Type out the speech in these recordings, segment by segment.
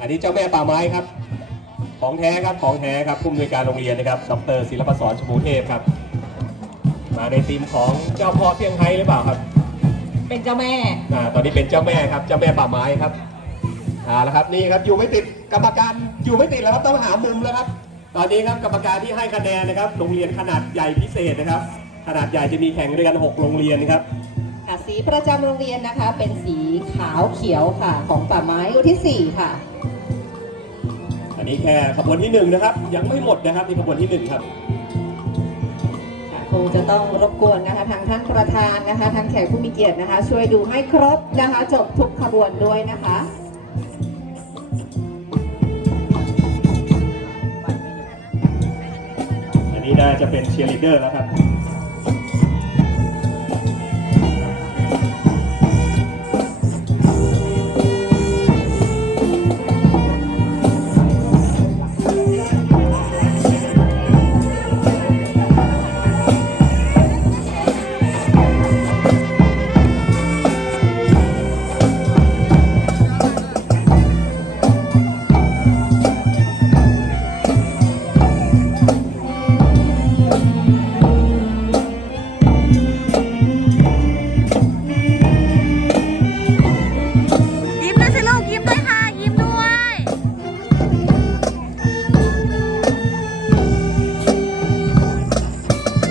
อันนี้เจ้าแม่ป่าไม้ครับ ของแท้ครับของแท้ครับผู้อำนวยการโรงเรียนนะครับดรศิลปศรชมพูเทพครับ มาในทีมของเจ้าพ่อเพียงไฮหรือเปล่าครับเป็นเจ้าแม่อ่าตอนนี้เป็นเจ้าแม่ครับเจ้าแม่ป่าไม้ครับอ่าแล้วครับนี่ครับอยู่ไม่ติดกรรมการอยู่ไม่ติดแล้วครับต้องหามุมแล้วครับ ตอนนี้ครับกรรมการที่ให้คะแนนนะครับ โรงเรียนขนาดใหญ่พิเศษนะครับ ขนาดใหญ่จะมีแข่งด้วยกันหกโรงเรียนนะครับค่ะ สีประจำโรงเรียนนะคะ เป็นสีขาวเขียวค่ะ ของป่าไม้อุที่ 4 ค่ะ อันนี้แค่ขบวนที่หนึ่งนะครับ ยังไม่หมดนะครับนี่ขบวนที่หนึ่งครับค่ะคงจะต้องรบกวนนะคะทางท่านประธานนะคะทางแขกผู้มีเกียรตินะคะ ช่วยดูให้ครบนะคะ จบทุกขบวนด้วยนะคะอันนี้น่าจะเป็นเชียร์ลีดเดอร์แล้วครับ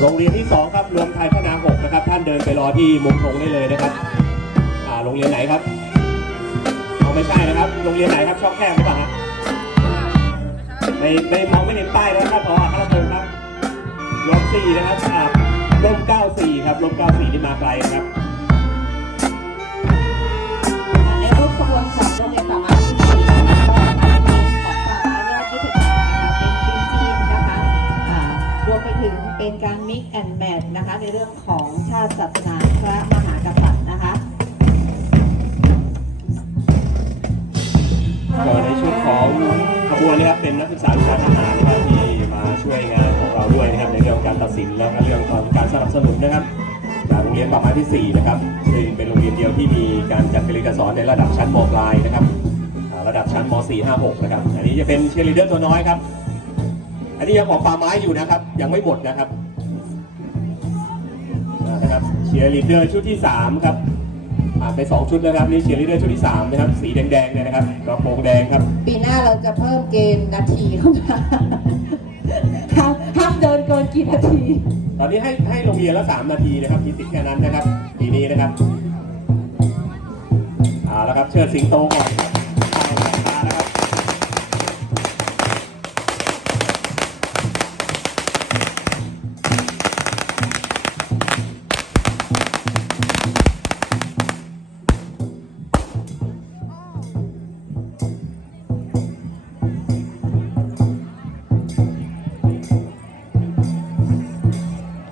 โรงเรียนที่สองครับรวมไทยพนาหกนะครับ ท่านเดินไปรอที่มุมธงได้เลยนะครับอ่าโรงเรียนไหนครับเอาไม่ใช่นะครับ โรงเรียนไหนครับช่องแคบหรือเปล่าฮะไม่ไม่มองไม่เห็นป้ายแล้วครับพอครับผมครับรวมสี่นะครับอ่าร่มเก้าสี่ครับร่มเก้าสี่ที่มาไกลครับ เรื่องของชาติศาสนาพระมหากษัตริย์นะคะก็ในชุดของขบวนนะครับเป็นนักศึกษาวิชาทหารนะครับที่มาช่วยงานของเราด้วยนะครับในเรื่องการตัดสินแล้วก็เรื่องของการสนับสนุนนะครับจากโรงเรียนป่าไม้ที่4นะครับซึ่งเป็นโรงเรียนเดียวที่มีการจัดการเรียนการสอนในระดับชั้นมปลายนะครับระดับชั้นม .4 5 6 นะครับ อันนี้จะเป็นเชียร์ลีเดอร์ตัวน้อยครับ อันนี้ยังของป่าไม้อยู่นะครับ ยังไม่หมดนะครับ นะครับเชียร์ลีดเดอร์ชุดที่3ครับผ่านไป 2 ชุดแล้วครับนี่เชียร์ลีดเดอร์ชุดที่ 3 นะครับ สีแดงๆเนี่ยนะครับกระโปรงแดงครับ ปีหน้าเราจะเพิ่มเกณฑ์นาทีเข้ามาห้ามห้ามเดินเกินกี่นาที ตอนนี้ให้ให้โรงเรียนละ 3 นาทีนะครับมีสิทธิ์แค่นั้นนะครับปีนี้นะครับเอาละครับเชิญสิงโตก่อนครับ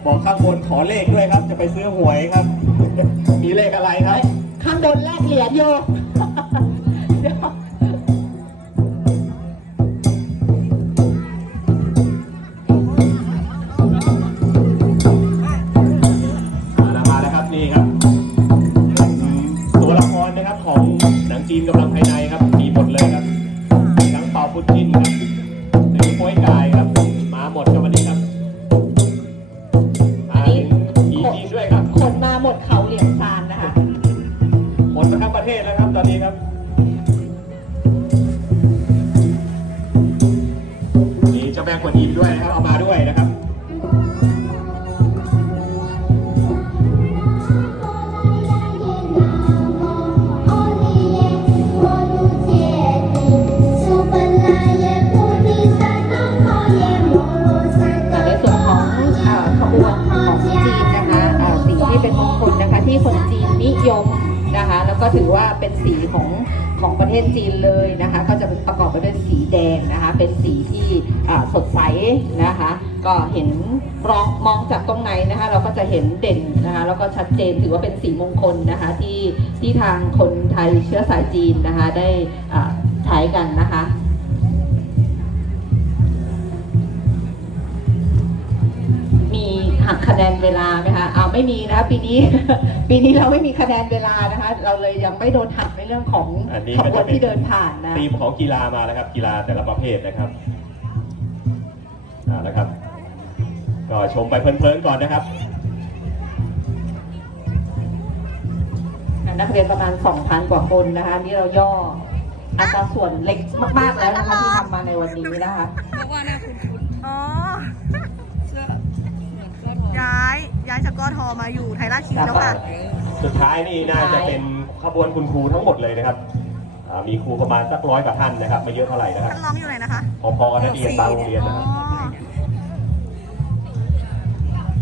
บอกข้างบนขอเลขด้วยครับ จะไปซื้อหวยครับ มีเลขอะไรครับ ข้างบนแลกเหรียญโยเดี๋ยวมาแล้วมาแล้วครับนี่ครับอืมตัวละครนะครับของหนังจีนกำลังภายในครับ มีหมดเลยครับมีทั้งเปาพุดจินครับ ดีครับ ก็ถือว่าเป็นสีของของประเทศจีนเลยนะคะ ก็จะประกอบไปด้วยสีแดงนะคะ เป็นสีที่สดใสนะคะ ก็เห็นรองมองจากตรงไหนนะคะ เราก็จะเห็นเด่นนะคะ แล้วก็ชัดเจนถือว่าเป็นสีมงคลนะคะที่ที่ทางคนไทยเชื้อสายจีนนะคะได้ใช้กันนะคะ คะแนนเวลาไหมคะเอาไม่มีนะปีนี้ ปีนี้เราไม่มีคะแนนเวลานะคะ เราเลยยังไม่โดนหักในเรื่องของอันนี้ขก็บวจะนเป็น ที่เดินผ่านนะธีมของกีฬามาแล้วครับ กีฬาแต่ละประเภทนะครับอ่านะครับ ก็ชมไปเพลินๆก่อนนะครับ นักเรียนประมาณ 2,000 กว่าคนนะคะ นี่เราย่ออัตราส่วนเล็กมาก ๆ แล้วนะคะที่ทำมาในวันนี้นะคะอ๋อ ยย้ายจากกทมาอยู่ไทยราชคีแล้วค่ะ สุดท้ายนี่น่าจะเป็นขบวนคุณครูทั้งหมดเลยนะครับอ่ามีครูประมาณสักร้อยกว่าท่านนะครับไม่เยอะเท่าไหร่นะครับท่านร้องอยู่ไหนนะคะพอๆกับนักเรียนบางโรงเรียนอ๋อนะครับ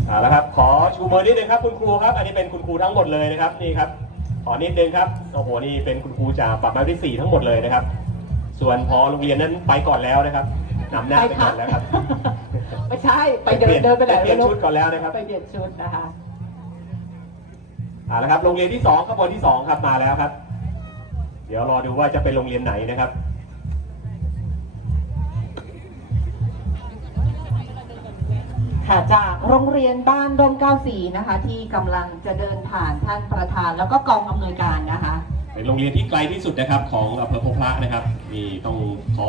เอาละครับขอชูมือนิดนึงครับคุณครูครับ อันนี้เป็นคุณครูทั้งหมดเลยนะครับนี่ครับขอนิดนึงครับโอ้โหนี่เป็นคุณครูจากปากไม้ที่สี่ทั้งหมดเลยนะครับ ส่วนพอโรงเรียนนั้นไปก่อนแล้วนะครับนำหน้าไปก่อนแล้วครับ ไม่ใช่ ไปเดินเดินไปไหนเปลี่ยนม่รู้ชุดก่อนแล้วนะครับไปเปลี่ยนชุดนะคะเอาละครับ โรงเรียนที่สองขบวนที่สองครับมาแล้วครับ เดี๋ยวรอดูว่าจะเป็นโรงเรียนไหนนะครับค่ะจากโรงเรียนบ้านร่มเก้าสีนะคะ ที่กำลังจะเดินผ่านท่านประธาน แล้วก็กองอำนวยการนะคะ เป็นโรงเรียนที่ไกลที่สุดนะครับ ของอำเภอพบพระนะครับ มีต้องขอ